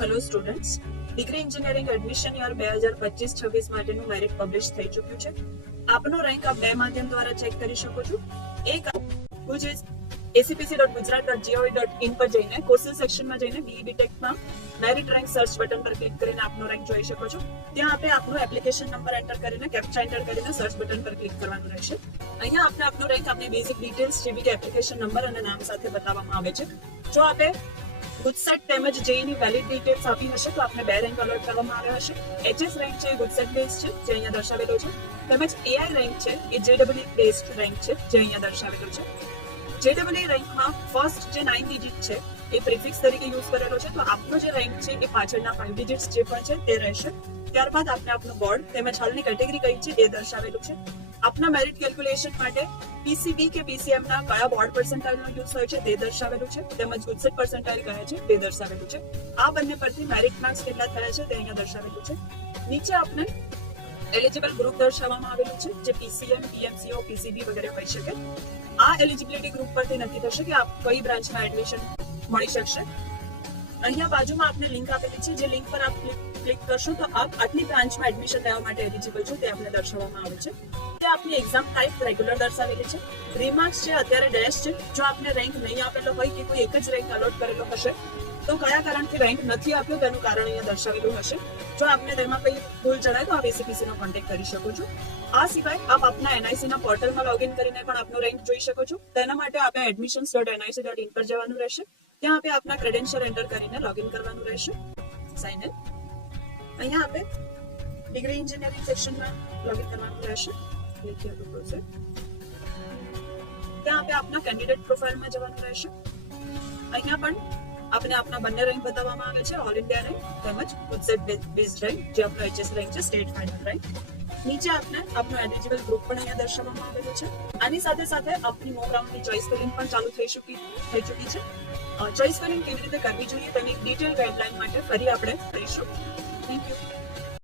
Hello students, degree engineering admission year 2025-26 માટેનું merit publish થઈ ચૂક્યું છે. આપનો રેન્ક આપ બે માધ્યમ દ્વારા ચેક કરી શકો છો. એક which is acpc.gujarat.gov.in પર જઈને કોર્સિસ સેક્શનમાં જઈને BE BTech માં મેરિટ રેન્ક સર્ચ બટન પર ક્લિક કરીને આપનો રેન્ક જોઈ શકો છો. ત્યાં આપણે આપનો એપ્લિકેશન નંબર એન્ટર કરીને કેપ્ચા એન્ટર કરીને સર્ચ બટન પર ક્લિક કરવાનું રહેશે. અહીંયા આપણે આપનો રેન્ક આપની બેઝિક ડિટેલ્સ જેવી કે એપ્લિકેશન નંબર અને નામ સાથે બતાવવામાં આવે છે. જો આપણે ગુજસેટ તેમજ જેઈની વેલિડ ડિટેલ્સ આપી હશે તો આપને બે રેન્ક અલોટ કરવામાં આવ્યા હશે. એચએસ રેન્ક છે ગુજસેટ બેઝ છે જે અહીંયા દર્શાવેલો છે, તેમજ એઆઈ રેન્ક છે એ જેડબલઈ બેઝડ રેન્ક છે જે અહીંયા દર્શાવેલો છે. જેડબલઈ રેન્કમાં ફર્સ્ટ જે 9 ડિજિટ છે એ પ્રિફિક્સ તરીકે યુઝ કરેલો છે, તો આપનો જે રેન્ક છે એ પાછળના 5 ડિજિટ્સ જે પણ છે તે રહેશે. ત્યારબાદ આપણે આપનું બોર્ડ તેમજ હાલની કેટેગરી કઈ છે એ દર્શાવેલું છે. આપના મેરિટ કેલ્ક્યુલેશન માટે પીસીબી કે પીસીએમ ના કયા બોર્ડ પર્સન્ટાઇલનો યુઝ હોય છે તે દર્શાવેલું છે, તેમજ ગુજસેટ પર્સન્ટાઇલ કયા છે તે દર્શાવેલું છે. આ બંને પરથી મેરિટ માર્ક્સ કેટલા થયા છે તે અહીંયા દર્શાવેલું છે. નીચે આપને એલિજિબલ ગ્રુપ દર્શાવવામાં આવેલું છે જે પીસીએમ, પીએમસીઓ, પીસીબી વગેરે હોઈ શકે. આ એલિજિબિલિટી ગ્રુપ પરથી નક્કી થશે કે આપ કઈ બ્રાન્ચમાં એડમિશન મળી શકશે. અહીંયા બાજુમાં આપને લિંક આપેલી છે, જે લિંક પર આપ ક્લિક કરશો તો આપ આટલી બ્રાન્ચમાં એડમિશન લેવા માટે એલિજિબલ છો તે આપને દર્શાવવામાં આવે છે. તે આપની એક્ઝામ ટાઈપ રેગ્યુલર દર્શાવેલી છે. રીમાર્ક્સ છે અત્યારે ડેશ છે. જો આપને રેન્ક નહીં આપેલો હોય કે કોઈ એક જ રેન્ક અલોટ કરેલો હશે તો કયા કારણથી રેન્ક નથી આપ્યો તેનું કારણ અહીંયા દર્શાવેલું હશે. જો આપને તેમાં કંઈ ભૂલ જણાય તો આપ એસીપીસી નો કોન્ટેક્ટ કરી શકો છો. આ સિવાય આપ આપના એનઆઈસી ના પોર્ટલમાં લોગિન કરીને પણ આપનો રેન્ક જોઈ શકો છો. તેના માટે આપણે admissions.nic.in પર જવાનું રહેશે. ત્યાં આપણે આપના ક્રેડેન્શિયલ એન્ટર કરીને લોગિન કરવાનું રહેશે. Sign in. અહીંયા આપણે ડિગ્રી એન્જિનિયરિંગ સેક્શનમાં લોગિન કરવાનું રહેશે. ત્યાં આપણે આપના કેન્ડિડેટ પ્રોફાઇલમાં જવાનું રહેશે. અહીંયા પણ આપણે આપના બંને રેન્ક બતાવવામાં આવે છે, ઓલ ઇન્ડિયા રેન્ક તેમજ ગુજસેટ બેઝડ રેન્ક જે આપણો એચએસ રેન્ક છે, સ્ટેટ ફાઇનલ રેન્ક. નીચે આપને આપનો એલિજિબલ ગ્રુપ પણ અહીંયા દર્શાવવામાં આવેલો છે. આની સાથે સાથે આપની મોક રાઉન્ડની ચોઇસ ફિલિંગ પણ ચાલુ થઈ ચૂકી છે. ચોઇસ ફિલિંગ કેવી રીતે કરવી જોઈએ તેની ડિટેલ ગાઈડલાઈન માટે ફરી આપણે કરીશું. Thank you.